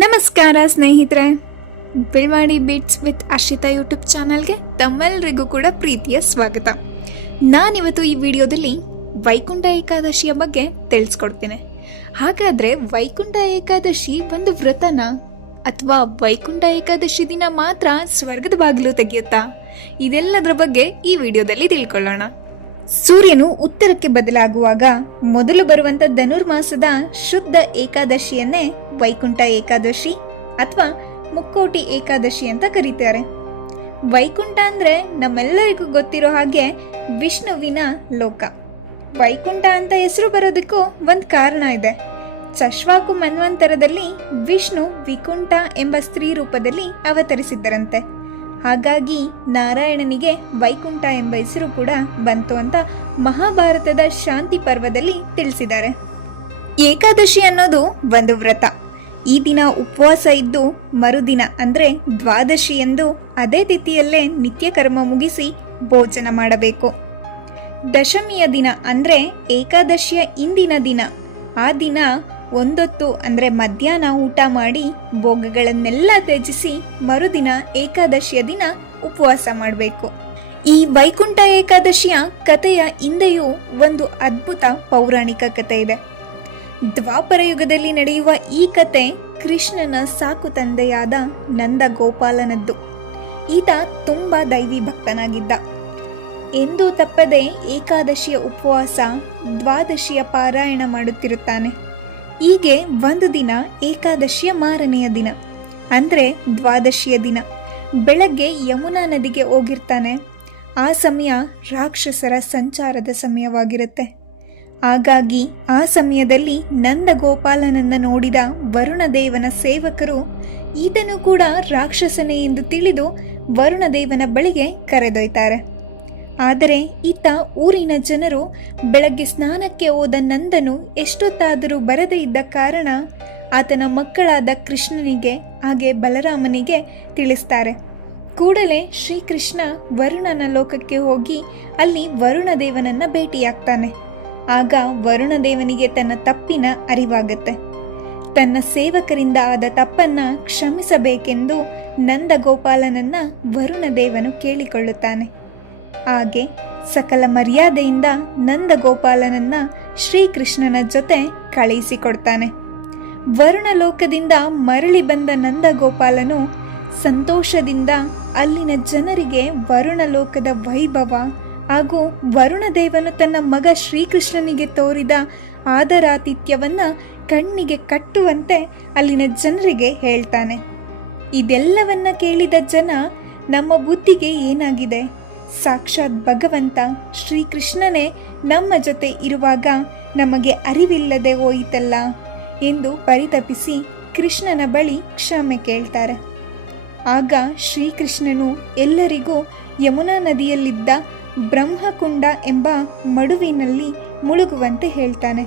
ನಮಸ್ಕಾರ ಸ್ನೇಹಿತರೆ, Belawadi beats with Arshita YouTube ಚಾನಲ್ಗೆ ತಮ್ಮೆಲ್ಲರಿಗೂ ಕೂಡ ಪ್ರೀತಿಯ ಸ್ವಾಗತ. ನಾನಿವತ್ತು ಈ ವಿಡಿಯೋದಲ್ಲಿ ವೈಕುಂಠ ಏಕಾದಶಿಯ ಬಗ್ಗೆ ತಿಳಿಸ್ಕೊಡ್ತೀನಿ. ಹಾಗಾದರೆ ವೈಕುಂಠ ಏಕಾದಶಿ ಒಂದು ವ್ರತನ ಅಥವಾ ವೈಕುಂಠ ಏಕಾದಶಿ ದಿನ ಮಾತ್ರ ಸ್ವರ್ಗದ ಬಾಗಿಲು ತೆಗೆಯುತ್ತಾ? ಇದೆಲ್ಲದರ ಬಗ್ಗೆ ಈ ವಿಡಿಯೋದಲ್ಲಿ ತಿಳ್ಕೊಳ್ಳೋಣ. ಸೂರ್ಯನು ಉತ್ತರಕ್ಕೆ ಬದಲಾಗುವಾಗ ಮೊದಲು ಬರುವಂತ ಧನುರ್ಮಾಸದ ಶುದ್ಧ ಏಕಾದಶಿಯನ್ನೇ ವೈಕುಂಠ ಏಕಾದಶಿ ಅಥವಾ ಮುಕ್ಕೋಟಿ ಏಕಾದಶಿ ಅಂತ ಕರೀತಾರೆ. ವೈಕುಂಠ ಅಂದ್ರೆ ನಮ್ಮೆಲ್ಲರಿಗೂ ಗೊತ್ತಿರೋ ಹಾಗೆ ವಿಷ್ಣುವಿನ ಲೋಕ. ವೈಕುಂಠ ಅಂತ ಹೆಸರು ಬರೋದಕ್ಕೂ ಒಂದು ಕಾರಣ ಇದೆ. ಚಶ್ವಾಕು ಮನ್ವಂತರದಲ್ಲಿ ವಿಷ್ಣು ವಿಕುಂಠ ಎಂಬ ಸ್ತ್ರೀ ರೂಪದಲ್ಲಿ ಅವತರಿಸಿದ್ದರಂತೆ. ಹಾಗಾಗಿ ನಾರಾಯಣನಿಗೆ ವೈಕುಂಠ ಎಂಬ ಹೆಸರು ಕೂಡ ಬಂತು ಅಂತ ಮಹಾಭಾರತದ ಶಾಂತಿ ಪರ್ವದಲ್ಲಿ ತಿಳಿಸಿದ್ದಾರೆ. ಏಕಾದಶಿ ಅನ್ನೋದು ಒಂದು ವ್ರತ. ಈ ದಿನ ಉಪವಾಸ ಇದ್ದು ಮರುದಿನ ಅಂದರೆ ದ್ವಾದಶಿ ಎಂದು ಅದೇ ತಿಥಿಯಲ್ಲೇ ನಿತ್ಯ ಕರ್ಮ ಮುಗಿಸಿ ಭೋಜನ ಮಾಡಬೇಕು. ದಶಮಿಯ ದಿನ ಅಂದರೆ ಏಕಾದಶಿಯ ಇಂದಿನ ದಿನ, ಆ ದಿನ ಒಂದೊತ್ತು ಅಂದರೆ ಮಧ್ಯಾಹ್ನ ಊಟ ಮಾಡಿ ಭೋಗಗಳನ್ನೆಲ್ಲ ತ್ಯಜಿಸಿ ಮರುದಿನ ಏಕಾದಶಿಯ ದಿನ ಉಪವಾಸ ಮಾಡಬೇಕು. ಈ ವೈಕುಂಠ ಏಕಾದಶಿಯ ಕಥೆಯ ಹಿಂದೆಯೂ ಒಂದು ಅದ್ಭುತ ಪೌರಾಣಿಕ ಕಥೆ ಇದೆ. ದ್ವಾಪರ ಯುಗದಲ್ಲಿ ನಡೆಯುವ ಈ ಕಥೆ ಕೃಷ್ಣನ ಸಾಕು ತಂದೆಯಾದ ನಂದ ಗೋಪಾಲನದ್ದು. ಈತ ತುಂಬ ದೈವಿ ಭಕ್ತನಾಗಿದ್ದ. ಎಂದೂ ತಪ್ಪದೆ ಏಕಾದಶಿಯ ಉಪವಾಸ, ದ್ವಾದಶಿಯ ಪಾರಾಯಣ ಮಾಡುತ್ತಿರುತ್ತಾನೆ. ಹೀಗೆ ಒಂದು ದಿನ ಏಕಾದಶಿಯ ಮಾರನೆಯ ದಿನ ಅಂದರೆ ದ್ವಾದಶಿಯ ದಿನ ಬೆಳಗ್ಗೆ ಯಮುನಾ ನದಿಗೆ ಹೋಗಿರ್ತಾನೆ. ಆ ಸಮಯ ರಾಕ್ಷಸರ ಸಂಚಾರದ ಸಮಯವಾಗಿರುತ್ತೆ. ಹಾಗಾಗಿ ಆ ಸಮಯದಲ್ಲಿ ನಂದ ಗೋಪಾಲನನ್ನು ನೋಡಿದ ವರುಣದೇವನ ಸೇವಕರು ಈತನು ಕೂಡ ರಾಕ್ಷಸನೇ ಎಂದು ತಿಳಿದು ವರುಣದೇವನ ಬಳಿಗೆ ಕರೆದೊಯ್ತಾರೆ. ಆದರೆ ಈತ ಊರಿನ ಜನರು ಬೆಳಗ್ಗೆ ಸ್ನಾನಕ್ಕೆ ಹೋದ ನಂದನು ಎಷ್ಟೊತ್ತಾದರೂ ಬರದೇ ಇದ್ದ ಕಾರಣ ಆತನ ಮಕ್ಕಳಾದ ಕೃಷ್ಣನಿಗೆ ಹಾಗೆ ಬಲರಾಮನಿಗೆ ತಿಳಿಸ್ತಾರೆ. ಕೂಡಲೇ ಶ್ರೀಕೃಷ್ಣ ವರುಣನ ಲೋಕಕ್ಕೆ ಹೋಗಿ ಅಲ್ಲಿ ವರುಣದೇವನನ್ನ ಭೇಟಿಯಾಗ್ತಾನೆ. ಆಗ ವರುಣದೇವನಿಗೆ ತನ್ನ ತಪ್ಪಿನ ಅರಿವಾಗುತ್ತೆ. ತನ್ನ ಸೇವಕರಿಂದ ಆದ ತಪ್ಪನ್ನ ಕ್ಷಮಿಸಬೇಕೆಂದು ನಂದ ಗೋಪಾಲನನ್ನ ವರುಣದೇವನು ಕೇಳಿಕೊಳ್ಳುತ್ತಾನೆ. ಹಾಗೆ ಸಕಲ ಮರ್ಯಾದೆಯಿಂದ ನಂದ ಗೋಪಾಲನನ್ನ ಶ್ರೀಕೃಷ್ಣನ ಜೊತೆ ಕಳುಹಿಸಿಕೊಡ್ತಾನೆ. ವರುಣ ಲೋಕದಿಂದ ಮರಳಿ ಬಂದ ನಂದ ಗೋಪಾಲನು ಸಂತೋಷದಿಂದ ಅಲ್ಲಿನ ಜನರಿಗೆ ವರುಣ ಲೋಕದ ವೈಭವ ಹಾಗೂ ವರುಣದೇವನು ತನ್ನ ಮಗ ಶ್ರೀಕೃಷ್ಣನಿಗೆ ತೋರಿದ ಆದರಾತಿಥ್ಯವನ್ನ ಕಣ್ಣಿಗೆ ಕಟ್ಟುವಂತೆ ಅಲ್ಲಿನ ಜನರಿಗೆ ಹೇಳ್ತಾನೆ. ಇದೆಲ್ಲವನ್ನ ಕೇಳಿದ ಜನ, ನಮ್ಮ ಬುದ್ಧಿಗೆ ಏನಾಗಿದೆ, ಸಾಕ್ಷಾತ್ ಭಗವಂತ ಶ್ರೀಕೃಷ್ಣನೇ ನಮ್ಮ ಜೊತೆ ಇರುವಾಗ ನಮಗೆ ಅರಿವಿಲ್ಲದೆ ಹೋಯಿತಲ್ಲ ಎಂದು ಪರಿತಪಿಸಿ ಕೃಷ್ಣನ ಬಳಿ ಕ್ಷಮೆ ಕೇಳ್ತಾರೆ. ಆಗ ಶ್ರೀಕೃಷ್ಣನು ಎಲ್ಲರಿಗೂ ಯಮುನಾ ನದಿಯಲ್ಲಿದ್ದ ಬ್ರಹ್ಮಕುಂಡ ಎಂಬ ಮಡುವಿನಲ್ಲಿ ಮುಳುಗುವಂತೆ ಹೇಳ್ತಾನೆ.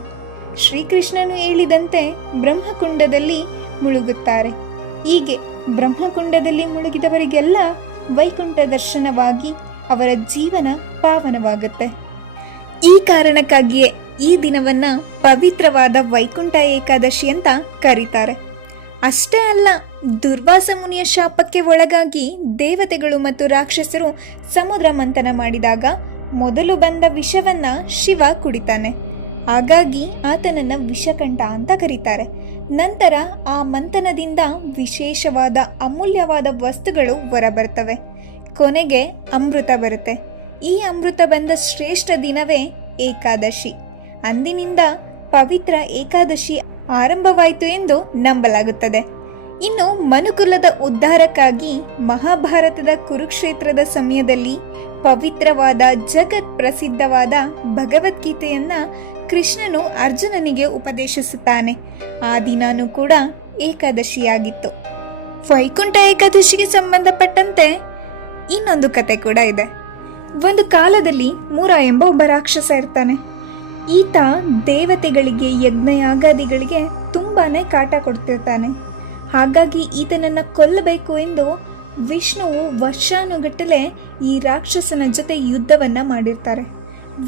ಶ್ರೀಕೃಷ್ಣನು ಹೇಳಿದಂತೆ ಬ್ರಹ್ಮಕುಂಡದಲ್ಲಿ ಮುಳುಗುತ್ತಾರೆ. ಹೀಗೆ ಬ್ರಹ್ಮಕುಂಡದಲ್ಲಿ ಮುಳುಗಿದವರಿಗೆಲ್ಲ ವೈಕುಂಠ ದರ್ಶನವಾಗಿ ಅವರ ಜೀವನ ಪಾವನವಾಗುತ್ತೆ. ಈ ಕಾರಣಕ್ಕಾಗಿಯೇ ಈ ದಿನವನ್ನ ಪವಿತ್ರವಾದ ವೈಕುಂಠ ಏಕಾದಶಿ ಅಂತ ಕರೀತಾರೆ. ಅಷ್ಟೇ ಅಲ್ಲ, ದುರ್ವಾಸ ಮುನಿಯ ಶಾಪಕ್ಕೆ ಒಳಗಾಗಿ ದೇವತೆಗಳು ಮತ್ತು ರಾಕ್ಷಸರು ಸಮುದ್ರ ಮಂಥನ ಮಾಡಿದಾಗ ಮೊದಲು ಬಂದ ವಿಷವನ್ನ ಶಿವ ಕುಡಿತಾನೆ. ಹಾಗಾಗಿ ಆತನನ್ನ ವಿಷಕಂಠ ಅಂತ ಕರೀತಾರೆ. ನಂತರ ಆ ಮಂಥನದಿಂದ ವಿಶೇಷವಾದ ಅಮೂಲ್ಯವಾದ ವಸ್ತುಗಳು ಹೊರಬರ್ತವೆ. ಕೊನೆಗೆ ಅಮೃತ ಬರುತ್ತೆ. ಈ ಅಮೃತ ಬಂದ ಶ್ರೇಷ್ಠ ದಿನವೇ ಏಕಾದಶಿ. ಅಂದಿನಿಂದ ಪವಿತ್ರ ಏಕಾದಶಿ ಆರಂಭವಾಯಿತು ಎಂದು ನಂಬಲಾಗುತ್ತದೆ. ಇನ್ನು ಮನುಕುಲದ ಉದ್ಧಾರಕ್ಕಾಗಿ ಮಹಾಭಾರತದ ಕುರುಕ್ಷೇತ್ರದ ಸಮಯದಲ್ಲಿ ಪವಿತ್ರವಾದ ಜಗತ್ ಪ್ರಸಿದ್ಧವಾದ ಭಗವದ್ಗೀತೆಯನ್ನ ಕೃಷ್ಣನು ಅರ್ಜುನನಿಗೆ ಉಪದೇಶಿಸುತ್ತಾನೆ. ಆ ದಿನಾನೂ ಕೂಡ ಏಕಾದಶಿಯಾಗಿತ್ತು. ವೈಕುಂಠ ಏಕಾದಶಿಗೆ ಸಂಬಂಧಪಟ್ಟಂತೆ ಇನ್ನೊಂದು ಕತೆ ಕೂಡ ಇದೆ. ಒಂದು ಕಾಲದಲ್ಲಿ ಮೂರ ಎಂಬ ಒಬ್ಬ ರಾಕ್ಷಸ ಇರ್ತಾನೆ. ಈತ ದೇವತೆಗಳಿಗೆ ಯಜ್ಞಯಾಗಾದಿಗಳಿಗೆ ತುಂಬಾನೇ ಕಾಟ ಕೊಡ್ತಿರ್ತಾನೆ. ಹಾಗಾಗಿ ಈತನನ್ನು ಕೊಲ್ಲಬೇಕು ಎಂದು ವಿಷ್ಣುವು ವರ್ಷಾನುಗಟ್ಟಲೆ ಈ ರಾಕ್ಷಸನ ಜೊತೆ ಯುದ್ಧವನ್ನ ಮಾಡಿರ್ತಾರೆ.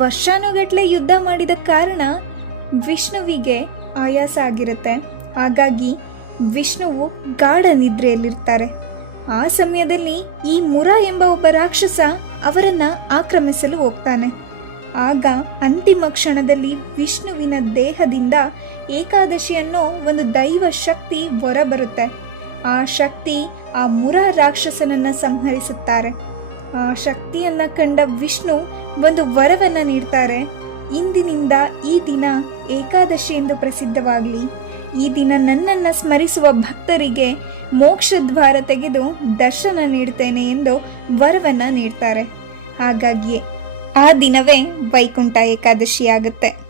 ವರ್ಷಾನುಗಟ್ಟಲೆ ಯುದ್ಧ ಮಾಡಿದ ಕಾರಣ ವಿಷ್ಣುವಿಗೆ ಆಯಾಸ ಆಗಿರುತ್ತೆ. ಹಾಗಾಗಿ ವಿಷ್ಣುವು ಗಾಢ ನಿದ್ರೆಯಲ್ಲಿರ್ತಾರೆ. ಆ ಸಮಯದಲ್ಲಿ ಈ ಮುರ ಎಂಬ ಒಬ್ಬ ರಾಕ್ಷಸ ಅವರನ್ನ ಆಕ್ರಮಿಸಲು ಹೋಗ್ತಾನೆ. ಆಗ ಅಂತಿಮ ಕ್ಷಣದಲ್ಲಿ ವಿಷ್ಣುವಿನ ದೇಹದಿಂದ ಏಕಾದಶಿ ಅನ್ನೋ ಒಂದು ದೈವ ಶಕ್ತಿ ಹೊರಬರುತ್ತೆ. ಆ ಶಕ್ತಿ ಆ ಮುರ ರಾಕ್ಷಸನನ್ನ ಸಂಹರಿಸುತ್ತಾರೆ. ಆ ಶಕ್ತಿಯನ್ನ ಕಂಡ ವಿಷ್ಣು ಒಂದು ವರವನ್ನ ನೀಡ್ತಾರೆ. ಇಂದಿನಿಂದ ಈ ದಿನ ಏಕಾದಶಿ ಎಂದು ಪ್ರಸಿದ್ಧವಾಗಲಿ. ಈ ದಿನ ನನ್ನನ್ನು ಸ್ಮರಿಸುವ ಭಕ್ತರಿಗೆ ಮೋಕ್ಷದ್ವಾರ ತೆಗೆದು ದರ್ಶನ ನೀಡ್ತೇನೆ ಎಂದು ವರವನ್ನ ನೀಡ್ತಾರೆ. ಹಾಗಾಗಿಯೇ ಆ ದಿನವೇ ವೈಕುಂಠ ಏಕಾದಶಿ ಆಗುತ್ತೆ.